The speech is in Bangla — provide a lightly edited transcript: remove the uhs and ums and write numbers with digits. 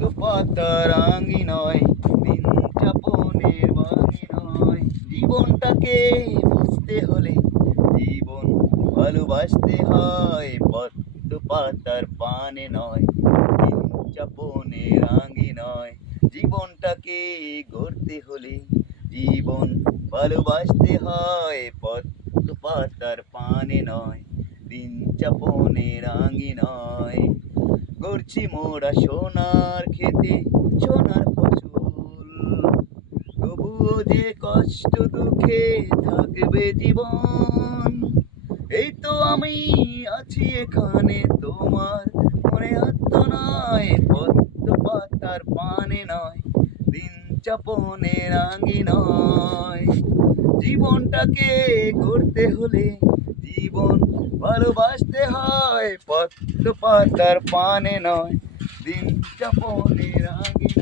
পাতা রাঙি নয়, দিন যাপনের বাঙি নয়। জীবনটাকে বুঝতে হলে জীবন ভালোবাসতে হয়, পদ্ম পাতার পানে নয়, দিন যাপনের রাঙি নয়। জীবনটাকে গড়তে হলে জীবন ভালোবাসতে হয়, পদ্ম পাতার পানে নয়, দিন যাপনের রাঙি নয়। গড়ছি মোরা সোনার খেতে সোনার ফসল, তবুও যে কষ্ট দুঃখে থাকবে জীবন। এই তো আমি আছি এখানে, তোমার মনে হতো নয়, পদ্ম পাতার পানে নয়, দিন যাপনে রাঙি নয়। জীবনটাকে গড়তে হলে জীবন ভালোবাসতে হয়, পদ্ম পাতার পানে নয়, দিন যাপনে রাঙি